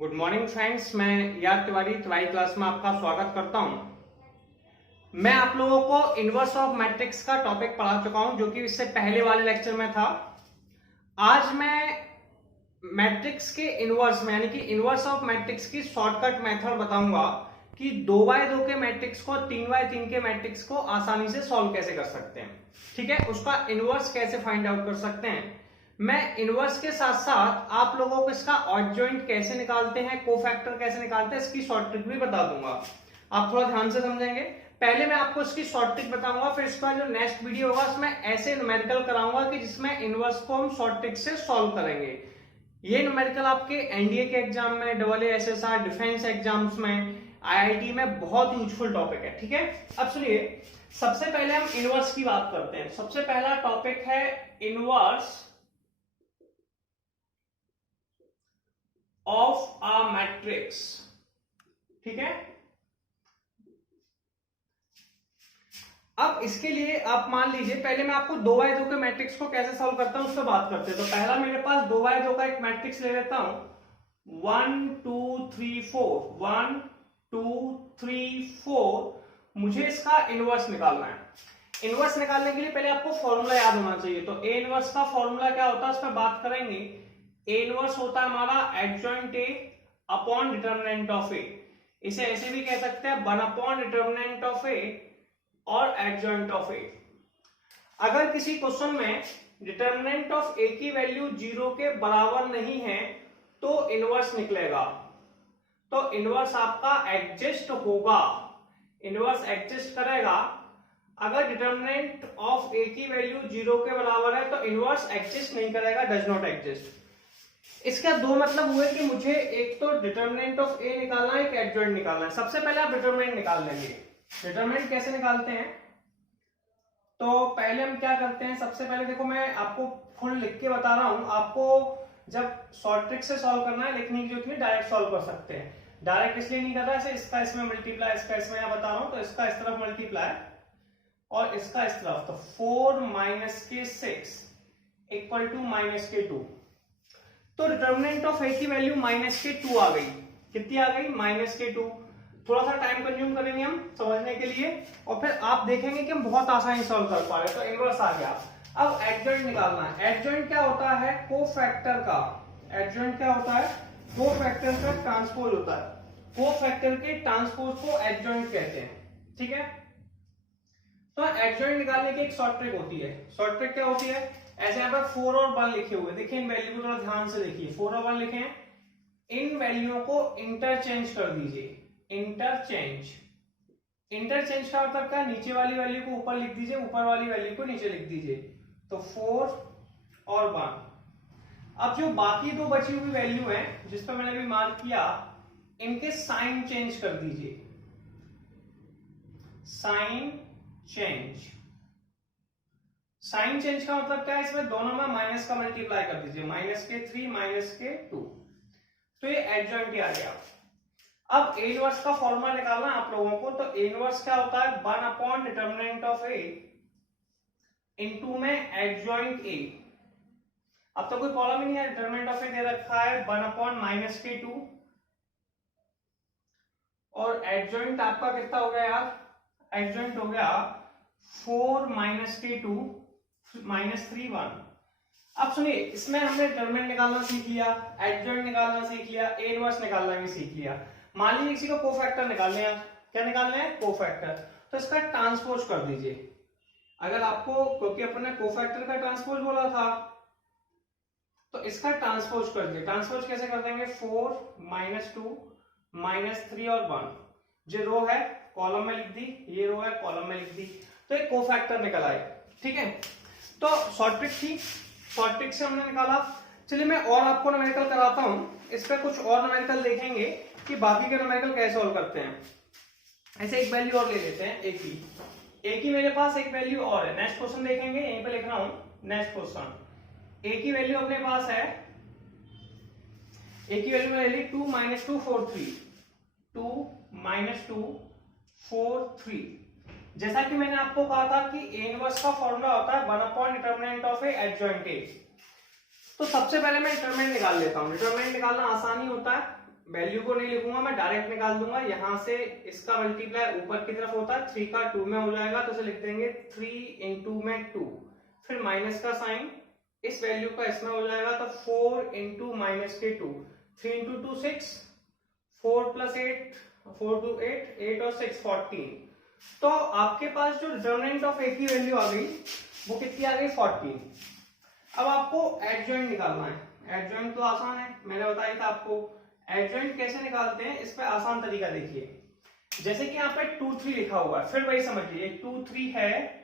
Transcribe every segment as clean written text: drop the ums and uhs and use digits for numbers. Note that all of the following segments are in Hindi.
गुड मॉर्निंग फ्रेंड्स, मैं यार तिवारी क्लास में आपका स्वागत करता हूं। मैं आप लोगों को इनवर्स ऑफ मैट्रिक्स का टॉपिक पढ़ा चुका हूं, जो कि इससे पहले वाले लेक्चर में था। आज मैं मैट्रिक्स के इनवर्स में यानी कि इनवर्स ऑफ मैट्रिक्स की शॉर्टकट मेथड बताऊंगा कि 2x2 के मैट्रिक्स को 3x3 के मैट्रिक्स को आसानी से सॉल्व कैसे कर सकते हैं। ठीक है, उसका इनवर्स कैसे फाइंड आउट कर सकते हैं। मैं इनवर्स के साथ साथ आप लोगों को इसका ऑडजॉइंट कैसे निकालते हैं, कोफैक्टर कैसे निकालते हैं, इसकी शॉर्ट ट्रिक भी बता दूंगा। आप थोड़ा ध्यान से समझेंगे। पहले मैं आपको इसकी शॉर्ट ट्रिक बताऊंगा, फिर इसका जो नेक्स्ट वीडियो होगा उसमें ऐसे न्यूमेरिकल कराऊंगा कि जिसमें इनवर्स को हम शॉर्ट ट्रिक से सॉल्व करेंगे। ये न्यूमेरिकल आपके एनडीए के एग्जाम में, AASSR डिफेंस एग्जाम्स में, IIT में बहुत यूजफुल टॉपिक है। ठीक है, अब सुनिए, सबसे पहले हम इनवर्स की बात करते हैं। सबसे पहला टॉपिक है इनवर्स ऑफ अ मैट्रिक्स। ठीक है, अब इसके लिए आप मान लीजिए, पहले मैं आपको 2x2 के मैट्रिक्स को कैसे सॉल्व करता हूं उससे बात करते हैं। तो पहला मेरे पास 2x2 का एक मैट्रिक्स ले लेता हूं, 1 2 3 4 1 2 3 4। मुझे इसका इनवर्स निकालना है। इनवर्स निकालने के लिए पहले आपको फॉर्मूला याद होना चाहिए। तो ए इनवर्स का फॉर्मूला क्या होता है उस पर बात करेंगे। ए इनवर्स होता है हमारा adjoint A upon determinant of A. इसे ऐसे भी कह सकते हैं 1 अपॉन डिटर्मिनेंट ऑफ ए और एडजॉइंट ऑफ ए। अगर किसी क्वेश्चन में डिटर्मिनेंट ऑफ ए की वैल्यू 0 के बराबर नहीं है तो इनवर्स निकलेगा। तो इनवर्स आपका एडजस्ट होगा, इनवर्स एडजस्ट करेगा। अगर डिटर्मिनेंट ऑफ ए की वैल्यू 0 के बराबर है तो इनवर्स एडजस्ट नहीं करेगा, डज नॉट एडजस्ट। इसका दो मतलब हुए कि मुझे एक तो डिटर्मिनेंट ऑफ ए निकालना है, एक एडजॉइंट निकालना है। सबसे पहले आप डिटर्मिनेंट निकाल लेंगे। डिटर्मिनेंट कैसे निकालते हैं, तो पहले हम क्या करते हैं, सबसे पहले देखो मैं आपको फुल लिख के बता रहा हूं। आपको जब शॉर्ट ट्रिक से सॉल्व करना है, लिखने की जरूरत नहीं, डायरेक्ट सॉल्व कर सकते हैं। डायरेक्ट इसलिए नहीं कर रहा है, इसका इसमें मल्टीप्लाई, इसका इसमें यहां बता रहा हूं, तो इसका इस तरफ मल्टीप्लाई और इसका इस तरफ। तो 4 माइनस के 6 इक्वल टू माइनस के 2। तो डिटर्मिनेंट ऑफ ए की वैल्यू माइनस के 2 आ गई। कितनी आ गई? माइनस के 2। थोड़ा सा टाइम कंज्यूम करेंगे हम समझने के लिए, और फिर आप देखेंगे कि हम बहुत आसानी सॉल्व कर पा रहे हैं। तो इनवर्स आ गया। अब एडजॉइंट निकालना है। एडजॉइंट क्या होता है? कोफैक्टर का। एडजॉइंट क्या होता है? कोफैक्टर का ट्रांसपोज होता है। कोफैक्टर के ट्रांसपोज को एडजॉइंट कहते हैं। ठीक है, तो एडजॉइंट निकालने की एक शॉर्ट ट्रिक होती है। शॉर्ट ट्रिक क्या होती है? ऐसे यहाँ पर 4 और 1 लिखे हुए, देखिए इन वैल्यू को थोड़ा ध्यान से देखिए। 4 और 1 लिखे हैं, इन वैल्यूओं को इंटरचेंज कर दीजिए। इंटरचेंज, इंटरचेंज का मतलब क्या? नीचे वाली वैल्यू को ऊपर लिख दीजिए, ऊपर वाली वैल्यू को नीचे लिख दीजिए। तो 4 और 1। अब जो बाकी दो बची हुई वैल्यू है जिस पर मैंने अभी मार्क किया, इनके साइन चेंज कर दीजिए। साइन चेंज, साइन चेंज का मतलब क्या है? इसमें दोनों में माइनस का मल्टीप्लाई कर दीजिए, माइनस के 3 माइनस के 2। तो ये एडजॉइंट आ गया। अब ए इनवर्स का फॉर्मूला निकालना है आप लोगों को। तो ए इनवर्स क्या होता है? 1 upon determinant of A into में एडजॉइंट ए। अब तो कोई प्रॉब्लम ही नहीं है, डिटर्मिनेंट ऑफ ए दे रखा है 1 अपॉन माइनस के 2, और एडजॉइंट आपका कितना हो गया यार? एडजॉइंट हो गया 4 माइनस के 2 माइनस 3 1। अब सुनिए, इसमें हमने डिटर्मिनेंट निकालना सीख लिया, एडजॉइंट निकालना सीख लिया, ए इनवर्स निकालना भी सीख लिया। मान लीजिए किसी को कोफैक्टर निकालने हैं। क्या निकालने हैं? कोफैक्टर। तो इसका ट्रांसपोज कर दीजिए। अगर आपको, क्योंकि अपन ने कोफैक्टर का ट्रांसपोज बोला था, तो इसका ट्रांसपोज कर दीजिए। ट्रांसपोज कैसे कर देंगे? 4 माइनस 2 माइनस 3 और 1। जो रो है कॉलम में लिख दी, ये रो है कॉलम में लिख दी, तो एक कोफैक्टर निकल आए। ठीक है, तो शॉर्ट ट्रिक थी, शॉर्ट ट्रिक से हमने निकाला। चलिए मैं और आपको न्यूमेरिकल कराता हूं। इस पे कुछ और न्यूमेरिकल देखेंगे कि बाकी के न्यूमेरिकल कैसे सॉल्व करते हैं। ऐसे एक वैल्यू और ले लेते हैं, ए की मेरे पास एक वैल्यू और है। नेक्स्ट क्वेश्चन देखेंगे, यहीं पे लिख रहा हूं नेक्स्ट क्वेश्चन। ए की वैल्यू अपने पास है, ए की वैल्यू मैंने ली 2 माइनस 2 4 3, 2 माइनस 2 4 3। जैसा कि मैंने आपको कहा था कि ए इनवर्स का फॉर्मूला होता है 1 upon determinant of A adjoint A. तो सबसे पहले मैं डिटर्मिनेंट निकाल लेता हूं। डिटर्मिनेंट निकालना आसानी होता है, वैल्यू को नहीं लिखूंगा, मैं डायरेक्ट निकाल दूंगा। यहां से इसका मल्टीप्लाई ऊपर की तरफ होता है, 3 का 2 में हो जाएगा, तो इसे लिख देंगे 3 इंटू में 2, फिर माइनस का साइन, इस वैल्यू का इसमें हो जाएगा तो 4 इंटू माइनस के 2, 3 इंटू 2 6, 4 प्लस 8, 4 टू 8, 8 और 6 14। तो आपके पास जो डिटरमिनेंट ऑफ ए की वैल्यू आ गई वो कितनी आ गई 14। अब आपको एडजॉइंट निकालना है। एडजॉइंट तो आसान है, मैंने बताया था आपको। एडजॉइंट कैसे निकालते हैं, इस पे आसान तरीका देखिए। जैसे कि यहाँ पे 2 3 लिखा हुआ है, फिर वही समझिए 2 3 है,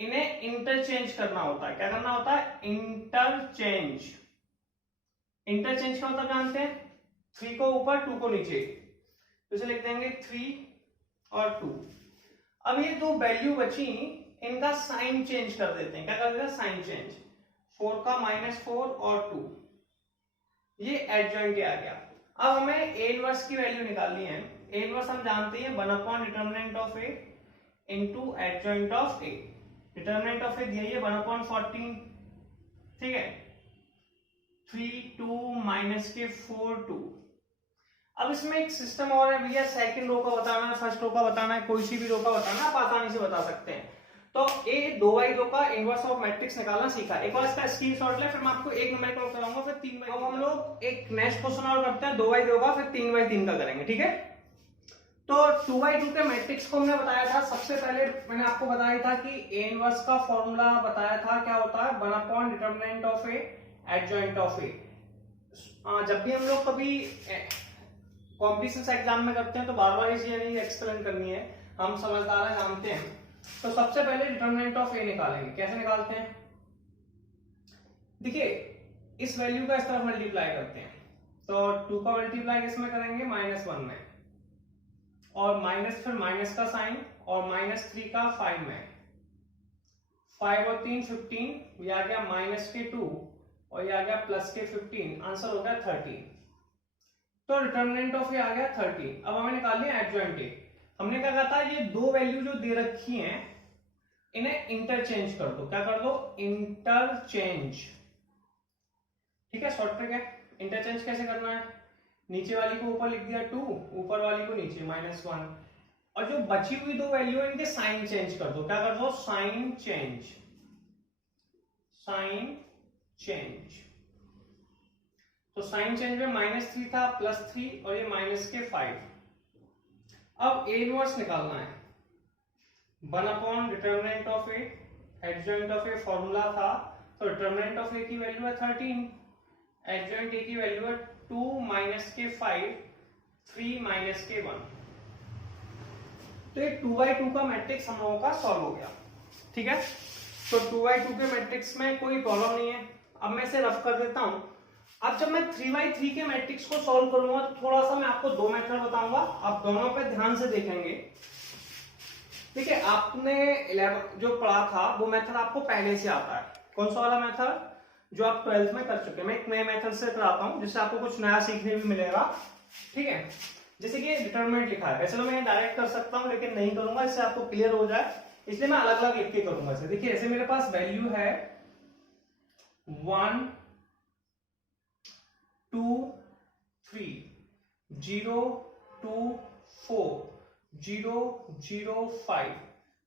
इन्हें इंटरचेंज करना होता है। क्या करना होता है? इंटरचेंज। इंटरचेंज का मतलब जानते हैं, 3 को ऊपर 2 को नीचे, तो इसे लिख देंगे 3 और 2। अब ये दो वैल्यू बची, इनका साइन चेंज कर देते हैं। क्या कर देते हैं? Sign change. 4 का -4 और 2, ये एडजॉइंट आ गया। अब हमें ए इनवर्स की वैल्यू निकालनी है। ए इनवर्स हम जानते हैं 1 upon determinant of A into adjoint of A. Determinant of A दिया है 1 अपॉन 14, ठीक है, 3 2 माइनस के 4 2। अब इसमें एक सिस्टम और है भैया, सेकंड रो का बताना है, फर्स्ट रो का बताना है, कोई सी भी रो का बताना है, आप आसानी से बता सकते हैं। तो ए 2/2 का इनवर्स ऑफ मैट्रिक्स निकालना सीखा। एक बार इसका स्क्रीनशॉट ले, फिर मैं आपको एक नंबर का कराऊंगा, फिर 3/3। अब हम लोग एक नेक्स्ट क्वेश्चन और करते हैं 2/2 का, फिर 3/3 का करेंगे, ठीक है। तो 2/2 के मैट्रिक्स को हमने बताया था, सबसे पहले मैंने आपको बताया था कि ए इनवर्स का फॉर्मूला बताया था, क्या होता है? 1 upon determinant of A adjoint of A. जब भी हम लोग कभी कॉम्पिटिशन एग्जाम में करते हैं तो बार बार इसे नहीं एक्सप्लेन करनी है, हम समझदार हैं, जानते हैं। तो सबसे पहले डिटरमिनेंट ऑफ ए निकालेंगे। कैसे निकालते हैं? देखिए, इस वैल्यू का इस तरफ मल्टीप्लाई करते हैं, तो 2 का मल्टीप्लाई किसमें करेंगे? -1 में, और माइनस, फिर माइनस का साइन, और -3 का 5 में। 5 और 3 15, ये आ गया माइनस के 2 और ये आ गया प्लस के 15, आंसर हो गया 30। तो डिटरमिनेंट ऑफ ए आ गया 30। अब हमें निकालनी है एडजॉइंट ए। हमने क्या कहा था, ये दो वैल्यू जो दे रखी हैं इन्हें इंटरचेंज कर दो। क्या कर दो? इंटरचेंज, ठीक है, शॉर्ट ट्रिक है। इंटरचेंज कैसे करना है? नीचे वाली को ऊपर लिख दिया 2, ऊपर वाली को नीचे -1, और जो बची हुई दो वैल्यू है इनके साइन चेंज कर दो। क्या कर दो? Sign change, sign change. तो साइन चेंज में -3 था, +3, और ये माइनस के 5। अब ए इनवर्स निकालना है। 1 upon determinant of A adjoint of a formula था, तो डिटरमिनेंट ऑफ ए की वैल्यू है 13, एडजॉइंट ए की वैल्यू है 2 माइनस के 5, 3 माइनस के 1। तो ये 2/2 का मैट्रिक्स हम लोगों का सॉल्व हो गया, ठीक है। तो 2/2 के मैट्रिक्स में कोई प्रॉब्लम नहीं है। अब मैं इसे रफ कर देता हूं। अब जब मैं 3/3 के मैट्रिक्स को सॉल्व करूंगा तो थोड़ा सा मैं आपको दो मेथड बताऊंगा, आप दोनों पे ध्यान से देखेंगे। देखिए, आपने 11 जो पढ़ा था वो मेथड आपको पहले से आता है। कौन सा वाला मेथड? जो आप 12th में कर चुके हैं। मैं एक नए मेथड से कराता हूं जिससे आपको कुछ नया सीखने भी मिलेगा, ठीक है। जैसे कि डिटरमिनेंट लिखा है, वैसे तो मैं डायरेक्ट कर सकता हूं लेकिन नहीं करूंगा, इससे आपको क्लियर हो जाए, इसलिए मैं अलग अलग लिख के करूंगा इसे। देखिए, ऐसे मेरे पास वैल्यू है 1 2 3 0 2 4 0 0 5।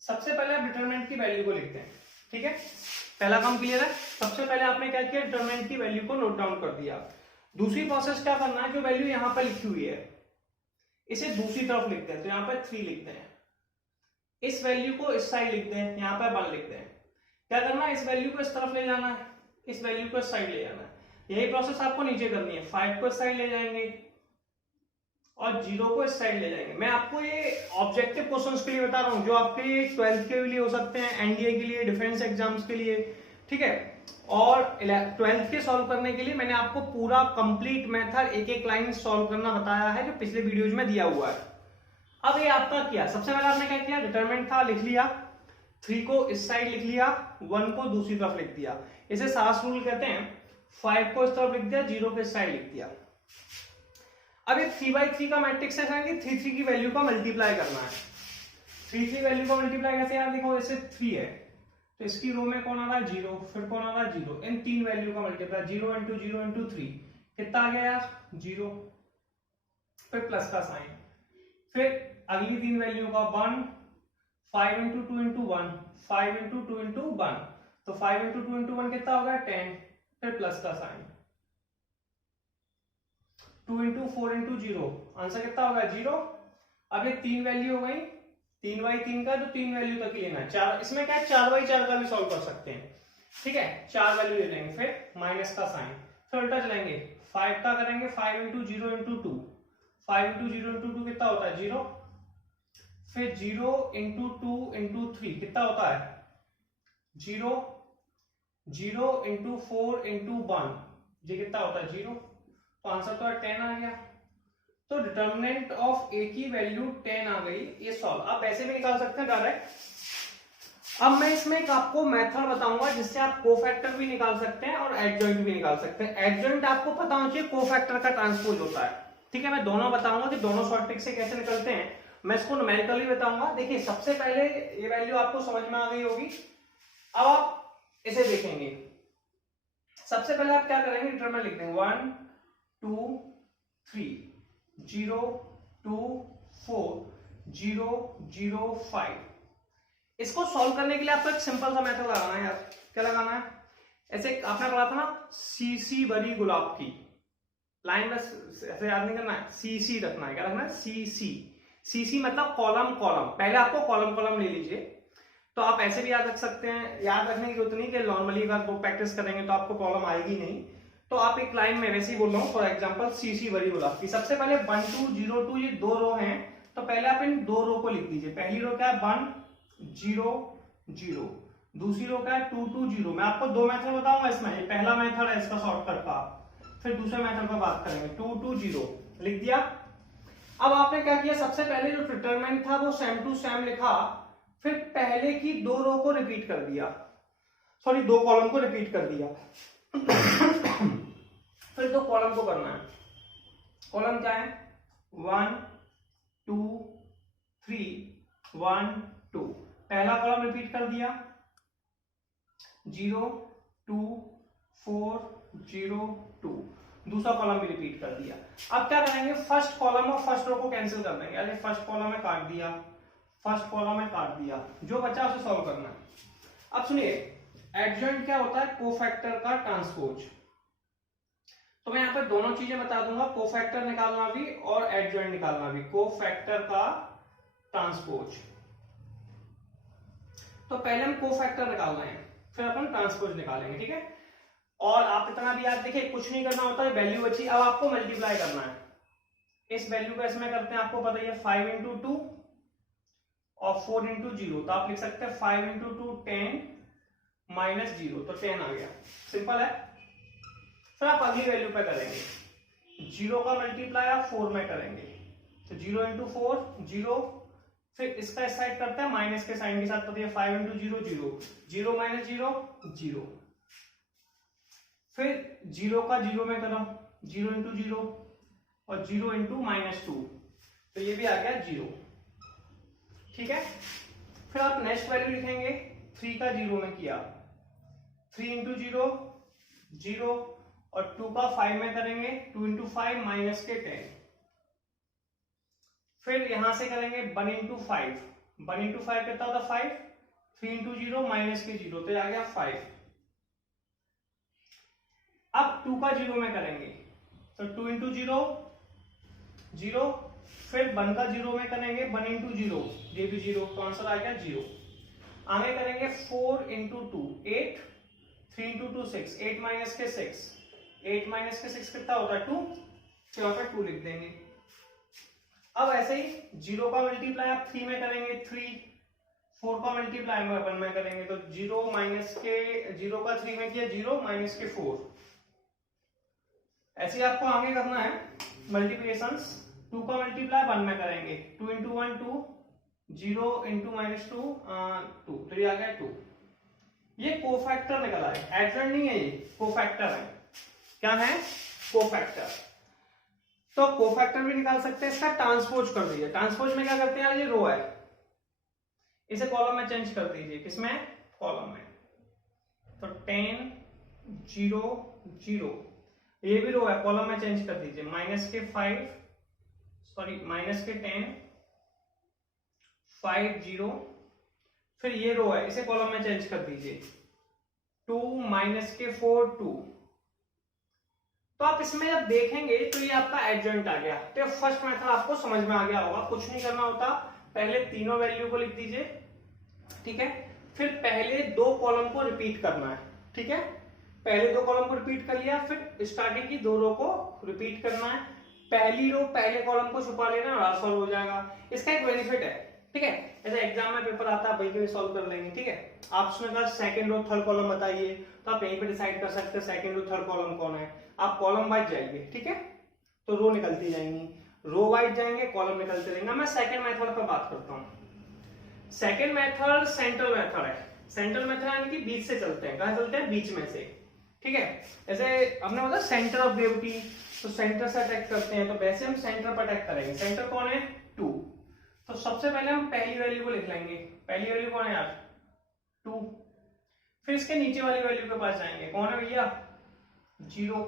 सबसे पहले आप डिटरमिनेंट की वैल्यू को लिखते हैं, ठीक है। पहला काम क्लियर है। सबसे पहले आपने क्या किया? डिटरमिनेंट की वैल्यू को नोट डाउन कर दिया। दूसरी प्रोसेस क्या करना है? जो वैल्यू यहां पर लिखी हुई है इसे दूसरी तरफ लिखते हैं, तो यहां पर 3 लिखते हैं। इस वैल्यू को इस साइड लिखते हैं, यहां पर 1 लिखते हैं। क्या करना है? इस वैल्यू को इस तरफ ले जाना है, इस वैल्यू को इस साइड ले जाना है। यही प्रोसेस आपको नीचे करनी है। 5 को इस साइड ले जाएंगे और 0 को इस साइड ले जाएंगे। मैं आपको ये ऑब्जेक्टिव क्वेश्चंस के लिए बता रहा हूं, जो आपके 12th के लिए हो सकते हैं, एनडीए के लिए, डिफेंस एग्जाम्स के लिए, ठीक है। और 12th के सॉल्व करने के लिए मैंने आपको पूरा कंप्लीट मेथड एक एक लाइन सॉल्व करना बताया है, जो पिछले वीडियोज में दिया हुआ है। अब ये आपका किया, सबसे पहले आपने क्या किया? डिटरमिनेंट था, लिख लिया, 3 को इस साइड लिख लिया, 1 को दूसरी तरफ लिख दिया। इसे सास रूल कहते हैं। 5 को इस तरफ लिख दिया, 0 को इस साइड लिख दिया। अब ये 3/3 का मैट्रिक्स है, 3 की वैल्यू का मल्टीप्लाई करना है। 3 वैल्यू का मल्टीप्लाई कैसे यार? देखो, जैसे 3 है तो इसकी रो में कौन आ रहा है? 0, फिर कौन आ रहा है? 0। इन 3 वैल्यू का मल्टीप्लाई, 0 × 0 × 3 कितना आ गया यार? 0। फिर प्लस का साइन, फिर अगली तीन वैल्यू का 1, 5 इंटू 2 इंटू 1, 5 इंटू 2 इंटू 1, तो 5 इंटू 2 इंटू 1 कितना होगा 10, फिर प्लस का साइन, 2 इंटू 4 इंटू 0, आंसर कितना होगा 0। अब ये तीन वैल्यू हो गई, 3/3 का, तो तीन वैल्यू तक ही लेना है। चार, इसमें क्या है 4/4 का भी सॉल्व कर सकते हैं, ठीक है, चार वैल्यू ले लेंगे, फिर माइनस का साइन, फिर उल्टा चलाएंगे, 5 का करेंगे 5 इंटू 0 इंटू 2, 5 इंटू 0 इंटू 2 कितना होता है 0, फिर 0 इंटू 2 इंटू 3 कितना होता है 0, 0 इंटू 4 इंटू 1 ये कितना होता है 0, तो आंसर तो 10 आ गया। तो डिटर्मिनेंट ऑफ ए की वैल्यू 10 आ गई, ये सॉल्व। आप ऐसे भी निकाल सकते हैं डायरेक्ट। अब मैं इसमें एक आपको मेथड बताऊंगा जिससे आप कोफैक्टर भी निकाल सकते हैं और एडजॉइंट भी निकाल सकते हैं। एडजॉइंट आपको पता होना चाहिए कोफैक्टर का ट्रांसपोज होता है, ठीक है। मैं दोनों बताऊंगा कि दोनों शॉर्ट ट्रिक से कैसे निकलते हैं, मैं इसको न्यूमेरिकली बताऊंगा। देखिए सबसे पहले ये वैल्यू आपको समझ में आ गई होगी, अब आप इसे देखेंगे। सबसे पहले आप क्या करेंगे, डिटरमिनेंट लिख देंगे 1 2 3 0 2 4 0 0 5। इसको सॉल्व करने के लिए आपको एक सिंपल सा मेथड लगाना है यार। क्या लगाना है, ऐसे आपने पढ़ा था ना सीसी बड़ी गुलाब की, लाइन में ऐसे याद नहीं करना है, सीसी रखना है। क्या रखना है सीसी, सीसी मतलब कॉलम कॉलम, पहले आपको कॉलम कॉलम ले लीजिए। तो आप ऐसे भी याद रख सकते हैं, याद रखने की जरूरत नहीं कि नॉर्मली अगर वो प्रैक्टिस करेंगे तो आपको प्रॉब्लम आएगी नहीं। तो आप एक लाइन में वैसे ही बोल रहा हूँ, फॉर एग्जांपल सीसी बड़ी गुलाब की, सबसे पहले 1 2 0 2 ये दो रो हैं, तो पहले आप इन दो रो को लिख दीजिए। पहली रो क्या है 1 0 0, दूसरी रो क्या है 2 2 0। मैं आपको दो मेथड बताऊंगा इसमें, ये पहला मेथड है इसका शॉर्टकट का, फिर दूसरे मेथड पर बात करेंगे। 2 2 0 लिख दिया। अब आपने क्या किया, सबसे पहले जो डिटरमिनेंट था वो सेम टू सेम लिखा, फिर पहले की दो रो को रिपीट कर दिया, सॉरी दो कॉलम को रिपीट कर दिया। फिर दो कॉलम को करना है, कॉलम क्या है 1 2 3 1 2, पहला कॉलम रिपीट कर दिया 0 2 4 0 2, दूसरा कॉलम भी रिपीट कर दिया। अब क्या करेंगे, फर्स्ट कॉलम और फर्स्ट रो को कैंसिल कर देंगे, यानी फर्स्ट कॉलम में काट दिया, फर्स्ट कॉलम में काट दिया, जो बचा उसे सॉल्व करना है। अब सुनिए एडजॉइंट क्या होता है, कोफैक्टर का ट्रांसपोज। तो मैं यहाँ पर दोनों चीजें बता दूंगा, कोफैक्टर निकालना भी और एडजॉइंट निकालना भी, कोफैक्टर का ट्रांसपोज। तो पहले हम कोफैक्टर निकाल रहे हैं, फिर अपन ट्रांसपोज निकालेंगे, ठीक है। और आप इतना भी याद देखिए, कुछ नहीं करना होता है, वैल्यू बची, अब आपको मल्टीप्लाई करना है। इस वैल्यू को इसमें करते हैं, आपको पता ही है 5 इंटू 2 और 4 इंटू 0, तो आप लिख सकते हैं 5 इंटू 2 10 माइनस 0, तो 10 आ गया, सिंपल है। फिर आप अगली वैल्यू पे करेंगे, 0 का मल्टीप्लाई आप 4 में करेंगे, तो 0 इंटू 4 0, फिर इसका इस साइड करते हैं माइनस के साइन के साथ, पता है 5 इंटू 0 0, 0 माइनस 0 0, फिर 0 का 0 में करो, 0 इंटू 0 और 0 इंटू माइनस 2, तो ये भी आ गया 0, ठीक है। फिर आप नेक्स्ट वैल्यू लिखेंगे, 3 का 0 में किया, 3 इंटू 0 0 और 2 का 5 में करेंगे, 2 इंटू 5 माइनस के 10, फिर यहां से करेंगे 1 इंटू 5, 1 इंटू 5 कितना होता 5, 3 इंटू 0 माइनस के 0, तो आ गया 5। अब 2 का 0 में करेंगे, तो 2 इंटू 0 0, फिर 1 का 0 में करेंगे 1 इंटू 0, ये भी 0, तो आंसर आ गया 0। आगे करेंगे 4 इंटू 2 8, 3 इंटू 2 6, 8 माइनस के 6, 8 माइनस के 6 कितना होता है 2, फिर यहाँ पर 2 लिख देंगे। अब ऐसे ही 0 का मल्टीप्लाई आप 3 में करेंगे 3, 4 का मल्टीप्लाई 1 में करेंगे, तो 0 माइनस के 0 का 3 में किया 0 माइनस के 4। ऐसे ही आपको आगे करना है मल्टीप्लिकेशंस, 2 का मल्टीप्लाई 1 में करेंगे, 2 इंटू 1 2, 0 इंटू माइनस 2 2, तो ये आ गया 2। ये कोफैक्टर निकला है, एडजॉइंट नहीं है, ये कोफैक्टर है। क्या है कोफैक्टर। तो कोफैक्टर भी निकाल सकते हैं, इसका ट्रांसपोज कर दीजिए। ट्रांसपोज में क्या करते हैं, ये रो है, इसे कॉलम में चेंज कर दीजिए, किसमें कॉलम में, तो 10 0 0, ये भी रो है, कॉलम में चेंज कर दीजिए, माइनस के 5 सॉरी माइनस के 10 5 0, फिर ये रो है इसे कॉलम में चेंज कर दीजिए 2 माइनस के 4 2। तो आप इसमें जब देखेंगे तो ये आपका एडजॉइंट आ गया। तो फर्स्ट मेथड आपको समझ में आ गया होगा, कुछ नहीं करना होता, पहले तीनों वैल्यू को लिख दीजिए, ठीक है। फिर पहले दो कॉलम को रिपीट करना है, ठीक है। पहले दो कॉलम को रिपीट कर लिया, फिर स्टार्टिंग की दो रो को रिपीट करना है। पहली रो पहले कॉलम को छुपा लेना और सॉल्व हो जाएगा। इसका एक बेनिफिट है, ठीक है। ऐसे एग्जाम में पेपर आता है वही भी सॉल्व कर लेंगे, ठीक है। आप उसमें कहा सेकंड रो थर्ड कॉलम बताइए, तो आप यहीं पे डिसाइड कर सकते हैं सेकंड रो थर्ड कॉलम कौन है। आप कॉलम वाइज जाइए, ठीक है, तो रो निकलती जाएंगी, रो वाइज जाएंगे कॉलम निकलते रहेंगे। मैं सेकंड मेथड पर बात करता हूँ। सेकंड मेथड सेंट्रल मेथड है। सेंट्रल मेथड यानी कि बीच से चलते हैं, कहां चलते हैं, बीच में से, ठीक है। जैसे हमने बोला सेंटर ऑफ ग्रेविटी, तो सेंटर से अटैक करते हैं, तो वैसे हम सेंटर पर अटैक करेंगे। सेंटर कौन है, 2। तो सबसे पहले हम पहली वैल्यू को लिख लेंगे। पहली वैल्यू कौन है यार, 2। फिर इसके नीचे वाली वैल्यू के पास जाएंगे, कौन है भैया, 0।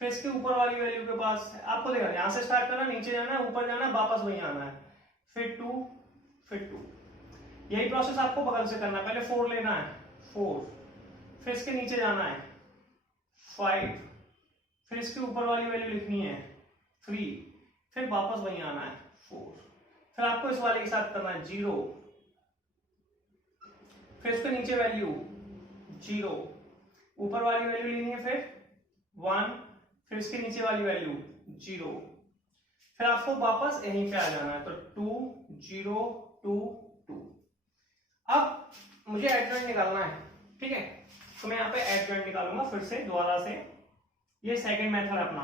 फिर इसके ऊपर वाली वैल्यू के पास, आपको देखा यहां से स्टार्ट करना, नीचे जाना है, ऊपर जाना है, वापस वहीं आना है, फिर 2 फिर 2। यही प्रोसेस आपको बगल से करना है। पहले 4 लेना है, 4, फिर इसके नीचे जाना है 5, फिर इसके ऊपर वाली वैल्यू लिखनी है 3, फिर वापस वहीं आना है 4, फिर आपको इस वाले के साथ करना है 0, फिर इसके नीचे वैल्यू 0, ऊपर वाली वैल्यू लेनी है फिर 1, फिर इसके नीचे वाली वैल्यू 0, फिर आपको वापस यहीं पे आ जाना है, तो 2 0 2 2। अब मुझे एडजॉइंट निकालना है, ठीक है, तो मैं यहाँ पे एडजॉइंट निकालूंगा फिर से दोबारा से। ये सेकंड मेथड अपना,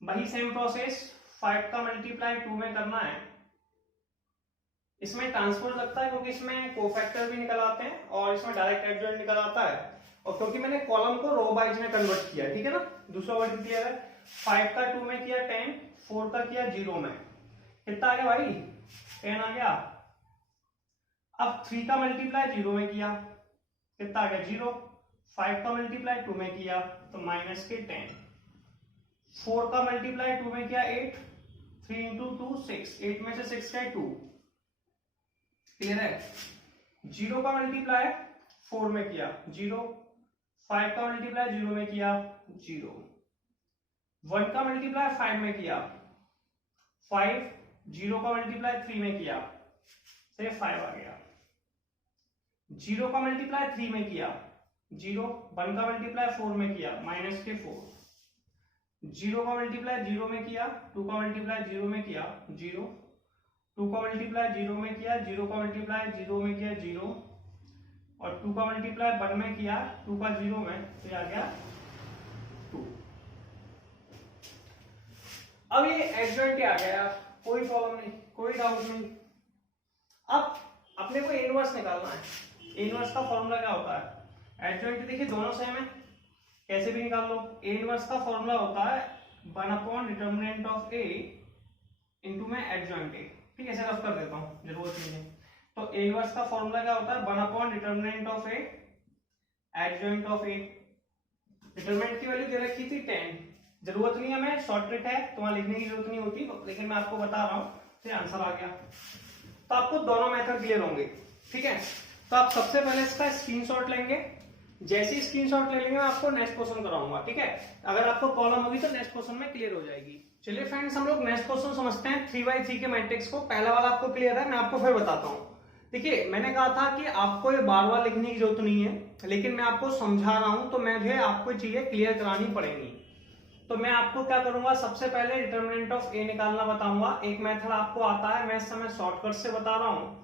वही सेम प्रोसेस, 5 का मल्टीप्लाई 2 में करना है। इसमें ट्रांसपोज लगता है क्योंकि इसमें कोफैक्टर भी निकल आते हैं और इसमें डायरेक्ट एडजॉइंट निकल आता है, और क्योंकि मैंने कॉलम को रो वाइज में कन्वर्ट किया, ठीक है ना। दूसरा वर्ड क्लियर है, 5 का 2 में किया 10, 4 का किया 0 में, कितना आ गया भाई, 10 आ गया। अब 3 का मल्टीप्लाई 0 में किया, कितना आ गया 0। 5 का मल्टीप्लाई 2 में किया तो माइनस के 10, 4 का मल्टीप्लाई 2 में किया 8, 3 इंटू 2 6, 8 में से 6 गए 2, क्लियर है। 0 का मल्टीप्लाई 4 में किया 0, 5 का मल्टीप्लाई 0 में किया 0, 1 का मल्टीप्लाई 5 में किया 5, 0 का मल्टीप्लाई 3 में किया, से 5 आ गया। 0 का मल्टीप्लाई 3 में किया 0, 1 का मल्टीप्लाई 4 में किया माइनस के 4, 0 का मल्टीप्लाई 0 में किया, 2 का मल्टीप्लाई 0 में किया 0, 2 का मल्टीप्लाई 0 में किया, 0 का मल्टीप्लाई 0 में किया 0, और 2 का मल्टीप्लाई 1 में किया 2 का 0 में, तो आ गया 2। अब ये एडजॉइंट आ गया, कोई प्रॉब्लम नहीं, कोई डाउट नहीं। अब अपने को इनवर्स निकालना है। इनवर्स का फॉर्मूला क्या होता है, एडजॉइंट देखिए दोनों सेम है, कैसे भी निकाल लो। इनवर्स का फॉर्मूला होता है 1 डिटर्मिनेंट ऑफ ए इंटू में एडजॉइंट ए, ठीक है, ऐसे रफ कर देता हूं, जरूरत नहीं है। तो इनवर्स का फॉर्मूला क्या होता है 1 determinant of A adjoint of A. Determinant की वैल्यू दे रखी थी 10, जरूरत नहीं है, मैं शॉर्ट ट्रिक है तो वहां लिखने की जरूरत नहीं होती, लेकिन मैं आपको बता रहा हूं, फिर आंसर आ गया। तो आपको दोनों मेथड क्लियर होंगे, ठीक है। तो आप सबसे पहले इसका स्क्रीनशॉट लेंगे, जैसे ही स्क्रीनशॉट ले लेंगे मैं आपको नेक्स्ट क्वेश्चन कराऊंगा, ठीक है। अगर आपको प्रॉब्लम होगी तो नेक्स्ट क्वेश्चन में क्लियर हो जाएगी। चलिए फ्रेंड्स, हम लोग नेक्स्ट क्वेश्चन समझते हैं 3x3 के मैट्रिक्स को। पहला वाला आपको क्लियर है, मैं आपको फिर बताता हूँ। देखिए मैंने कहा था कि आपको ये बार बार लिखने की जरूरत नहीं है, लेकिन मैं आपको समझा रहा हूं तो मुझे आपको चीजें क्लियर करानी पड़ेंगी। तो मैं आपको क्या करूंगा, सबसे पहले डिटर्मिनेंट ऑफ ए निकालना बताऊंगा। एक मेथड आपको आता है, मैं इस समय शॉर्टकट से बता रहा हूं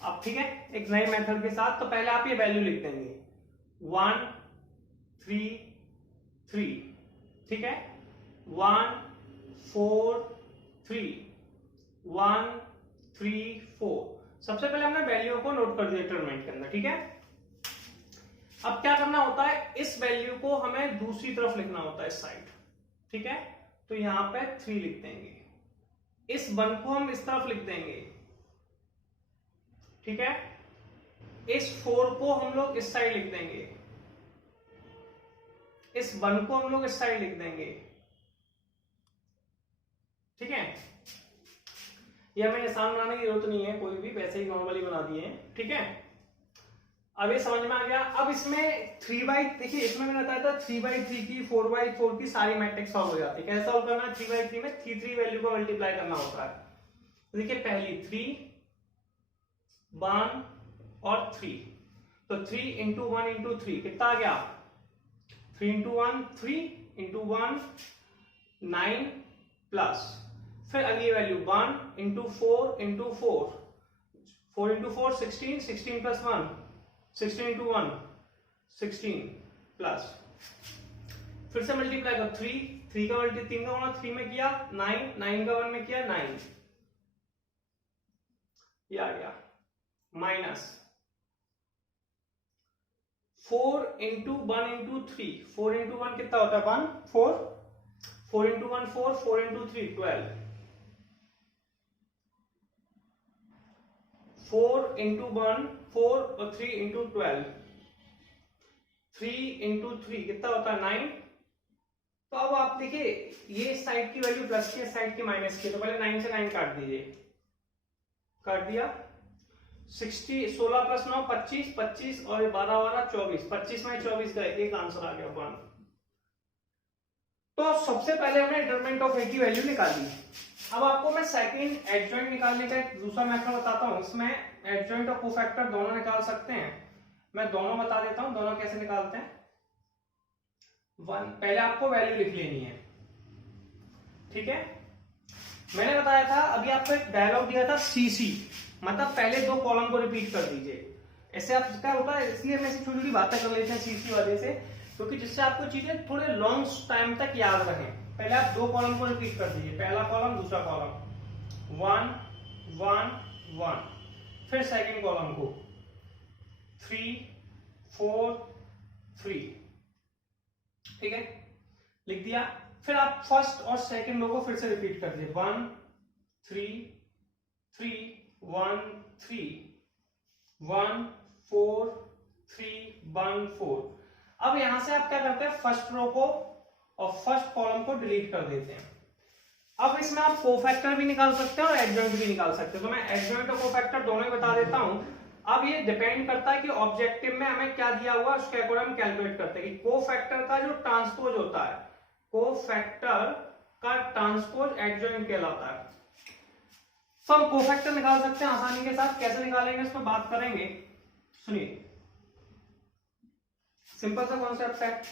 अब, ठीक है, एक नए मेथड के साथ। तो पहले आप ये वैल्यू लिख देंगे 1 3 3, ठीक है, 1 4 3 1 3 4। सबसे पहले हमने वैल्यू को नोट कर दिया डिटरमिनेंट के अंदर, ठीक है। अब क्या करना होता है, इस वैल्यू को हमें दूसरी तरफ लिखना होता है, इस साइड, ठीक है। तो यहां पे 3 लिख देंगे, इस 1 को हम इस तरफ लिख देंगे, ठीक है। इस 4 को हम लोग इस साइड लिख देंगे, इस 1 को हम लोग इस साइड लिख देंगे, ठीक है, ये हमें निशान बनाने की जरूरत नहीं है, कोई भी वैसे ही नॉर्मली बना दिए हैं। ठीक है, अब ये समझ में आ गया। अब इसमें 3/, देखिए इसमें मैंने बताया था 3/3 की 4/4 की सारी मैट्रिक्स सॉल्व हो जाती है। कैसे सॉल्व करना है? 3/3 में 3 वैल्यू को मल्टीप्लाई करना होता है। देखिए पहली 3 1 और 3, तो 3 इंटू 1 इंटू 3 कितना आ गया? 3 इंटू 1 3 इंटू 1 9 प्लस फिर अगली value 1 into 4 into 4 4 into 4 16 16 plus 1 16 into 1 16 plus फिर से मल्टीप्लाई कर 3 का मल्टी 3 का 3 में किया 9 9 का 1 में किया 9, ये आ गया माइनस 4 इंटू 1 इंटू 3 4 इंटू 1 कितना होता है? 1 4 4 इंटू 1 4 4 इंटू 3 12 4 इंटू 1 4 और 3 इंटू 12 3 इंटू 3 कितना होता है? 9। तो अब आप देखिए ये इस साइड की वैल्यू प्लस की, इस साइड की माइनस की, तो पहले 9 से 9 काट दीजिए, काट दिया 60 16 प्लस 9 25 25 और 12 12 24 25 में 24 गए, एक आंसर आ गया 1। तो सबसे पहले हमने डिटरमिनेंट ऑफ ए की वैल्यू निकाली। अब आपको मैं सेकंड एडजॉइंट निकालने का एक दूसरा मेथड बताता हूं। इसमें एडजॉइंट और कोफैक्टर दोनों निकाल सकते हैं। मैं दोनों बता देता हूं, दोनों कैसे निकालते हैं। पहले आपको वैल्यू लिख लेनी है, ठीक है। मैंने बताया था, अभी आपको एक डायलॉग दिया था सीसी, मतलब पहले दो कॉलम को रिपीट कर दीजिए। ऐसे आप क्या होता है, इसलिए मैं छोटी छोटी बातें कर लेते हैं सीसी वाले से, क्योंकि जिससे आपको चीजें थोड़े लॉन्ग टाइम तक याद रहें। पहले आप दो कॉलम को रिपीट कर दीजिए, पहला कॉलम दूसरा कॉलम 1 1 1, फिर सेकंड कॉलम को 3 4 3, ठीक है, लिख दिया। फिर आप फर्स्ट और सेकंड रो को फिर से रिपीट कर दिए 1 3 3 1 3 1 4 3 1 4। अब यहां से आप क्या करते हैं, फर्स्ट रो को और फर्स्ट कॉलम को डिलीट कर देते हैं। अब इसमें आप कोफैक्टर भी निकाल सकते हैं और एडजॉइंट भी निकाल सकते हैं। तो मैं एडजॉइंट और कोफैक्टर दोनों ही बता देता हूं। अब ये डिपेंड करता है कि ऑब्जेक्टिव में हमें क्या दिया हुआ, उसके अकॉर्डिंग हम कैलकुलेट करते हैं कि कोफैक्टर का जो ट्रांसपोज होता है, कोफैक्टर का ट्रांसपोज एडजॉइंट कहलाता है। तो हम कोफैक्टर निकाल सकते हैं आसानी के साथ। कैसे निकालेंगे इस पर बात करेंगे, सुनिए। सिंपल सा कॉन्सेप्ट है,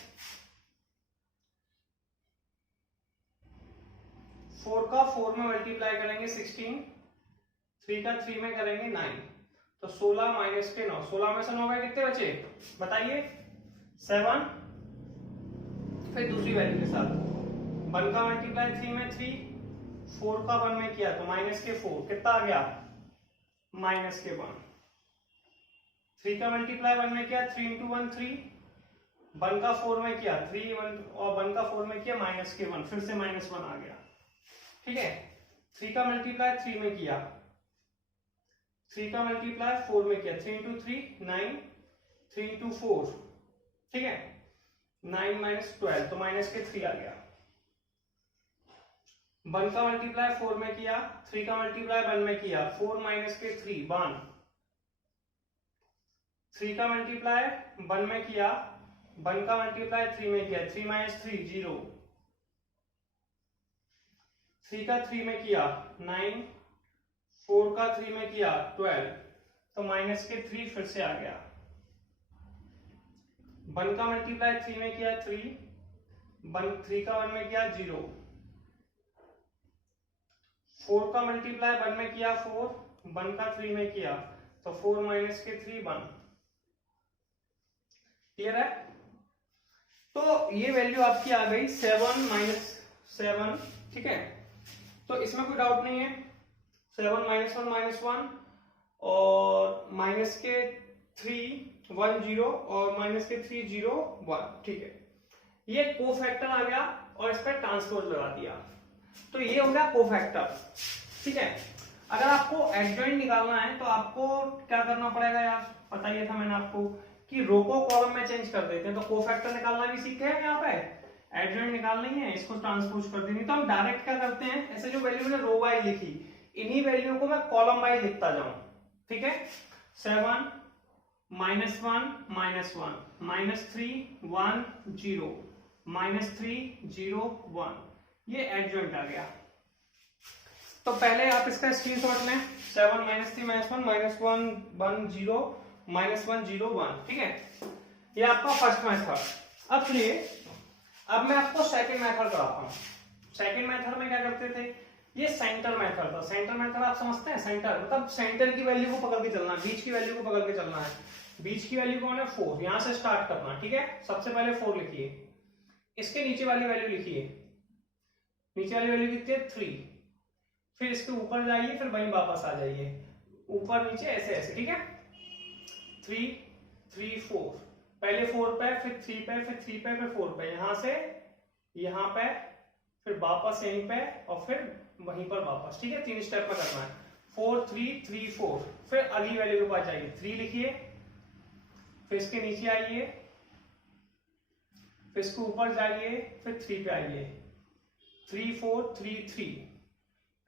4 का 4 में मल्टीप्लाई करेंगे 16, 3 का 3 में करेंगे 9, तो 16 माइनस के 9, 16 में से 9 गए, कितने बचे बताइए? 7। फिर दूसरी वैल्यू के साथ 1 का मल्टीप्लाई 3 में 3, 4 का 1 में किया तो माइनस के 4, कितना आ गया? माइनस के 1। 3 का मल्टीप्लाई 1 में किया 3 इंटू 1 3, 1 का 4 में किया 3 1 और 1 का 4 में किया माइनस के 1, फिर से माइनस 1 आ गया, ठीक है। 3 का मल्टीप्लाई 3 में किया, 3 का मल्टीप्लाई 4 में किया, 3 इंटू 3 9, 3 इंटू 4, ठीक है, 9 माइनस 12, तो माइनस के 3 आ गया। 1 का मल्टीप्लाई 4 में किया, 3 का मल्टीप्लाई 1 में किया, 4 माइनस के 3 1, 3 का मल्टीप्लाई 1 में किया, 1 का मल्टीप्लाई 3 में किया, 3 माइनस 3 0, 3 का 3 में किया 9, 4 का 3 में किया 12, तो माइनस के 3 फिर से आ गया। 1 का मल्टीप्लाई 3 में किया 3, 3 का 1 में किया 0, 4 का मल्टीप्लाई 1 में किया 4, 1 का 3 में किया, तो 4 माइनस के 3 1। क्लियर है? तो ये वैल्यू आपकी आ गई 7 माइनस 7, ठीक है। तो इसमें कोई डाउट नहीं है, 7 माइनस 1 माइनस 1 और माइनस के 3 1 0 और माइनस के 3 0 1, ठीक है। ये कोफैक्टर आ गया और इस पर ट्रांसपोज लगा दिया, तो ये हो गया कोफैक्टर, ठीक है। अगर आपको एडजॉइंट निकालना है तो आपको क्या करना पड़ेगा यार, बताइए था मैंने आपको कि रो को कॉलम में चेंज कर देते हैं, तो कोफैक्टर निकालना भी सीखे हैं यहाँ पे। एडजॉइंट निकालनी है, इसको ट्रांसपोज कर देनी। तो हम डायरेक्ट क्या करते हैं, ऐसे जो वैल्यू मैंने रो वाइज लिखी, इन्हीं वैल्यू को मैं कॉलम वाइज लिखता जाऊं। ठीक है, 7 -1 -1 -3 1 0 -3 0 1, ये एडजॉइंट आ गया। तो पहले आप इसका स्क्रीनशॉट लें, 7 -3 -1 -1 1 0 -1 0 1। ठीक है, ये आपका फर्स्ट मेथड। अब चलिए, अब मैं आपको सेकंड मेथड कराता हूँ। सेकंड मेथड में क्या करते थे, ये सेंटर मेथड था। सेंटर मेथड आप समझते हैं, सेंटर मतलब सेंटर की वैल्यू को पकड़ के चलना है, बीच की वैल्यू को पकड़ के चलना है। बीच की वैल्यू कौन है, 4, यहां से स्टार्ट करना। ठीक है, सबसे पहले 4 लिखिए, इसके नीचे वाली वैल्यू लिखिए, नीचे वाली वैल्यू कितनी है 3, फिर इसके ऊपर जाइए, फिर वहीं वापस आ जाइए, ऊपर नीचे ऐसे ऐसे। ठीक है, 3 3 4, पहले 4 पे, फिर 3 पे, फिर 3 पे, फिर 4 पे, यहां से यहां पे, फिर वापस यहीं पे, और फिर वहीं पर वापस। ठीक है, 3 स्टेप में करना है। 4 3 3 4, फिर अगली वैल्यू के पास जाइए, 3 लिखिए, फिर इसके नीचे आइए, फिर इसके ऊपर जाइए, फिर 3 पे आइए, 3 4 3 3,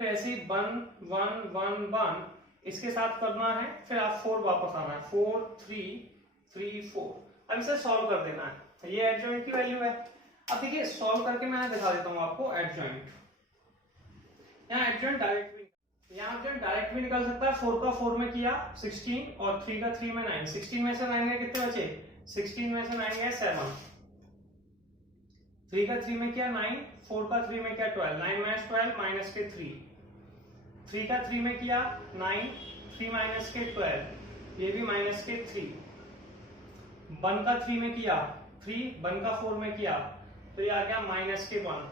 फिर ऐसे ही 1 1 1 1, इसके साथ करना है, फिर आप 4 वापस आना है, 4 3 3 4। अब इसे सॉल्व कर देना है, ये एडजॉइंट की वैल्यू है। अब देखिए, सॉल्व करके मैं दिखा देता हूं आपको एडजॉइंट। यहाँ एडजॉइंट डायरेक्ट भी, यहाँ एडजॉइंट डायरेक्ट भी निकल सकता है। 4 का 4 में किया 16, और 3 का 3 में 9, 16 में से 9 गए कितने बचे, 16 में से 9 गए 7, 3 का 3 में किया 9, 4 का 3 में किया 12, 9 - 12 माइनस के 3, 3 का 3 में किया 9, 3 माइनस के 12, ये भी माइनस के 3, 1 का 3 में किया 3, 1 का 4 में किया, तो ये आ गया माइनस के 1,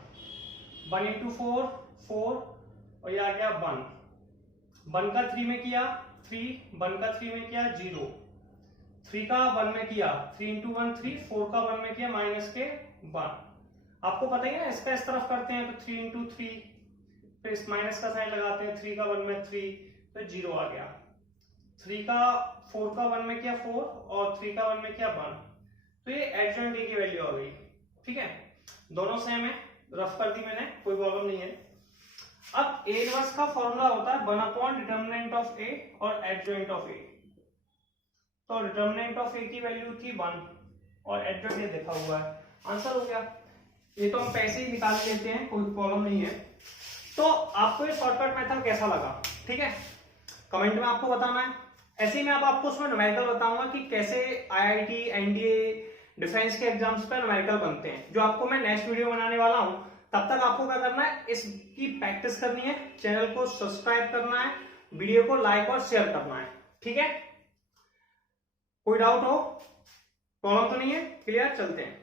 1 इंटू 4 4, और ये आ गया 1, 1 का 3 में किया 3, 1 का 3 में किया 0, 3 का 1 में किया 3 इंटू 1 3, 4 का 1 में किया माइनस के 1। आपको पता ही है, इसका इस तरफ करते हैं तो 3 इंटू 3, फिर इस माइनस का साइन लगाते हैं, 3 का 1 में 3, तो 0 आ गया। 3 का 4 का 1 में किया 4, और 3 का 1 में किया 1, तो ये एडजॉइंट की वैल्यू आ गई। ठीक है, दोनों सेम है, रफ कर दी मैंने, कोई प्रॉब्लम नहीं है। अब ए इनवर्स का फॉर्मूला होता है 1 डिटर्मिनेंट ऑफ ए और एडजॉइंट ऑफ ए। तो डिटर्मिनेंट ऑफ ए की वैल्यू थी 1, और एडजॉइंट ये देखा हुआ है, आंसर हो गया। ये तो हम पैसे ही निकाल लेते हैं, कोई प्रॉब्लम नहीं है। तो आपको ये शॉर्टकट मेथड कैसा लगा, ठीक है, कमेंट में आपको बताना है। ऐसे ही मैं आपको उसमें न्यूमेरिकल बताऊंगा कि कैसे आईआईटी एनडीए डिफेंस के एग्जाम्स पर न्यूमेरिकल बनते हैं, जो आपको मैं नेक्स्ट वीडियो बनाने वाला हूं। तब तक आपको क्या करना है, इसकी प्रैक्टिस करनी है, चैनल को सब्सक्राइब करना है, वीडियो को लाइक और शेयर करना है। ठीक है, कोई डाउट हो, प्रॉब्लम तो नहीं है, क्लियर, चलते हैं।